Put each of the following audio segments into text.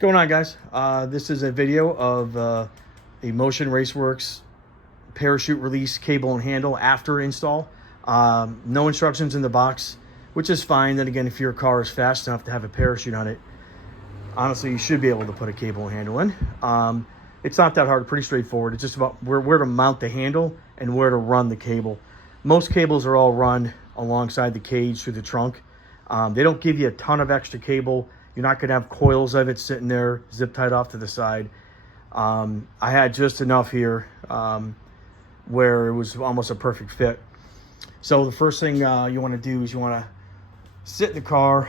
going on, guys? This is a video of a Motion Raceworks parachute release cable and handle after install. No instructions in the box, which is fine. Then again, if your car is fast enough to have a parachute on it, honestly, you should be able to put a cable and handle in. It's not that hard, pretty straightforward. It's just about where to mount the handle and where to run the cable. Most cables are all run alongside the cage through the trunk. They don't give you a ton of extra cable. You're not going to have coils of it sitting there zip tied off to the side. I had just enough here where it was almost a perfect fit. So the first thing you want to do is you want to sit in the car,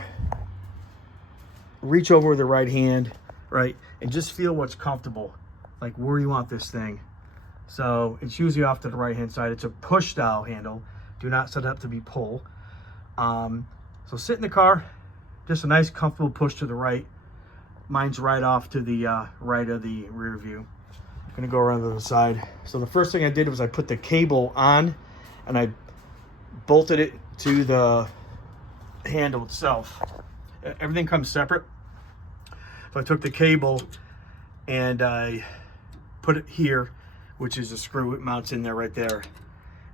reach over with the right hand, right, and just feel what's comfortable, like where you want this thing. So it's usually off to the right hand side. It's a push style handle. Do not set it up to be pull. So sit in the car, just a nice comfortable push to the right. Mine's right off to the right of the rear view. I'm gonna go around to the side. So the first thing I did was I put the cable on and I bolted it to the handle itself. Everything comes separate. So I took the cable and I put it here, which is a screw. It mounts in there right there.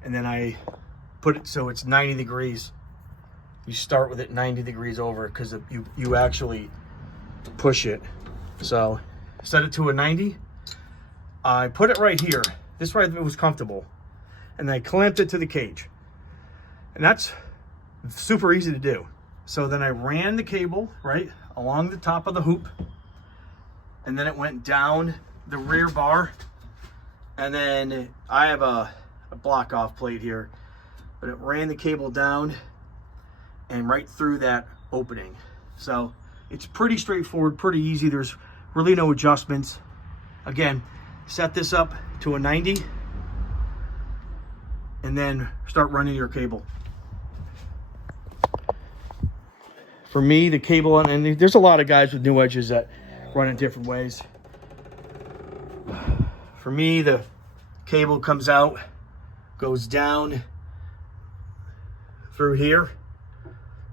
And then I put it so it's 90 degrees. You start with it 90 degrees over because you actually push it. So set it to a 90. I put it right here. This right it was comfortable. And I clamped it to the cage. And that's super easy to do. So then I ran the cable right along the top of the hoop. And then it went down the rear bar. And then I have a block off plate here. But it ran the cable down and right through that opening. So it's pretty straightforward, pretty easy. There's really no adjustments. Again, set this up to a 90 and then start running your cable. For me, the cable, and there's a lot of guys with new edges that run in different ways. For me, the cable comes out, goes down through here,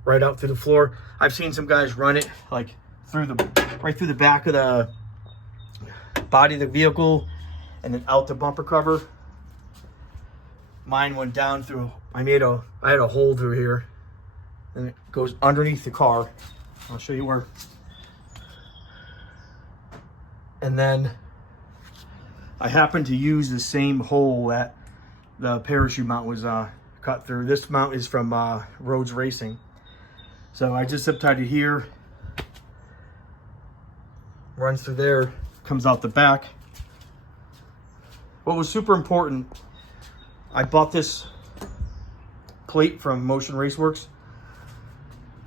right out through the floor. I've seen some guys run it like right through the back of the body of the vehicle and then out the bumper cover. Mine went down through, I had a hole through here and it goes underneath the car. I'll show you where. And then I happened to use the same hole that the parachute mount was cut through. This mount is from Rhodes Racing. So I just zip tied it here, runs through there, comes out the back. What was super important, I bought this plate from Motion Raceworks.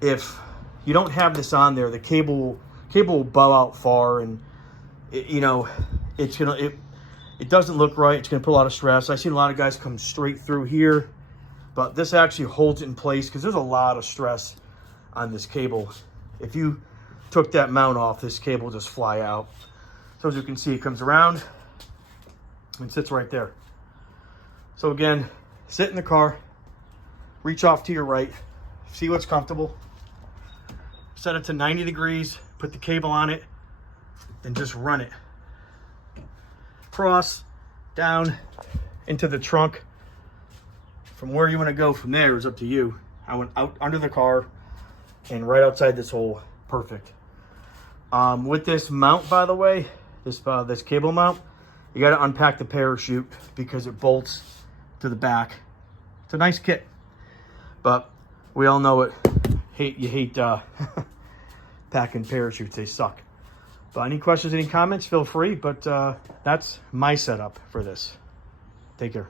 If you don't have this on there, the cable will bow out far, and it doesn't look right. It's gonna put a lot of stress. I've seen a lot of guys come straight through here, but this actually holds it in place because there's a lot of stress on this cable. If you took that mount off, this cable will just fly out. So as you can see, it comes around and sits right there. So again, sit in the car, reach off to your right, see what's comfortable, set it to 90 degrees, put the cable on it, and just run it. Cross, down, into the trunk. From where you want to go from there is up to you. I went out under the car and right outside this hole. Perfect. With this mount, by the way, this cable mount, you got to unpack the parachute because it bolts to the back. It's a nice kit, but we all know it. You hate packing parachutes. They suck. But any questions, any comments, feel free. But that's my setup for this. Take care.